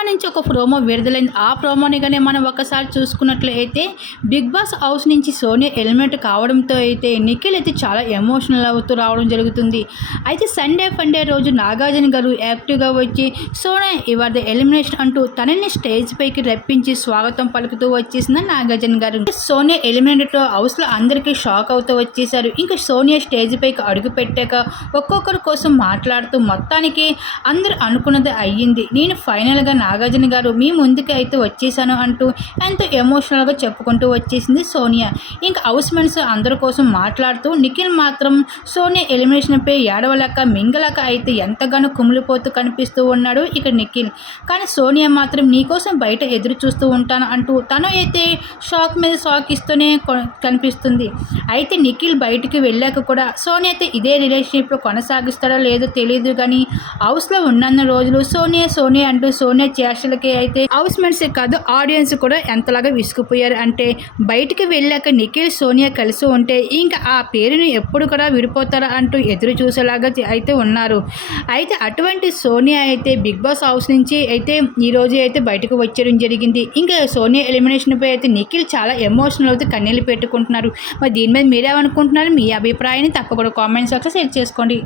Cinema నుంచి ఒక promo విడుదలైంది. ఆ ప్రోమోనిగానే మనం ఒకసారి చూసుకున్నట్లయితే బిగ్ బాస్ హౌస్ నుంచి సోనియా ఎలిమెంట్ కావడంతో అయితే నిఖిల్ అయితే చాలా ఎమోషనల్ అవుతూ రావడం జరుగుతుంది. అయితే సండే ఫండే రోజు నాగార్జున గారు యాక్టివ్గా వచ్చి సోనియా ఇవాళ ఎలిమినేషన్ అంటూ తనని స్టేజ్ పైకి రప్పించి స్వాగతం పలుకుతూ వచ్చేసింది నాగార్జున గారు. సోనియా ఎలిమినేట్ హౌస్లో అందరికీ షాక్ అవుతూ వచ్చేసారు ఇంకా సోనియా స్టేజ్ పైకి అడుగు పెట్టాక ఒక్కొక్కరి కోసం మాట్లాడుతూ మొత్తానికి అందరూ అనుకున్నది అయ్యింది. నేను ఫైనల్గా నా నాగార్జున గారు మీ ముందుకు అయితే వచ్చేసాను అంటూ ఎంతో ఎమోషనల్గా చెప్పుకుంటూ వచ్చేసింది సోనియా. ఇంకా హౌస్ మెన్స్ అందరి కోసం మాట్లాడుతూ నిఖిల్ మాత్రం సోనియా ఎలిమినేషన్పై ఏడవలేక మింగలక అయితే ఎంతగానో కుమిలిపోతూ కనిపిస్తూ ఉన్నాడు ఇక నిఖిల్. కానీ సోనియా మాత్రం నీకోసం బయట ఎదురు చూస్తూ ఉంటాను అంటూ తను అయితే షాక్ మీద షాక్ ఇస్తూనే కనిపిస్తుంది. అయితే నిఖిల్ బయటికి వెళ్ళాక కూడా సోనియా అయితే ఇదే రిలేషన్షిప్లో కొనసాగిస్తాడో లేదో తెలియదు కానీ హౌస్లో ఉన్నన్న రోజులు సోనియా సోనియా అంటూ సోనియా చేష్టలకి అయితే హౌస్ మేట్సే కాదు ఆడియన్స్ కూడా ఎంతలాగా విసుకుపోయారు అంటే బయటికి వెళ్ళాక నిఖిల్ సోనియా కలిసి ఉంటే ఇంకా ఆ పేరుని ఎప్పుడు కూడా విడిపోతారా అంటూ ఎదురు చూసేలాగా అయితే ఉన్నారు. అయితే అటువంటి సోనియా అయితే బిగ్ బాస్ హౌస్ నుంచి అయితే ఈరోజు అయితే బయటకు వచ్చేయడం జరిగింది. ఇంకా సోనియా ఎలిమినేషన్పై అయితే నిఖిల్ చాలా ఎమోషనల్ అయితే కన్నీళ్ళు పెట్టుకుంటున్నారు. మరి దీని మీద మీరేమనుకుంటున్నారు? మీ అభిప్రాయాన్ని తప్పకుండా కామెంట్ సెక్షన్ షేర్ చేసుకోండి.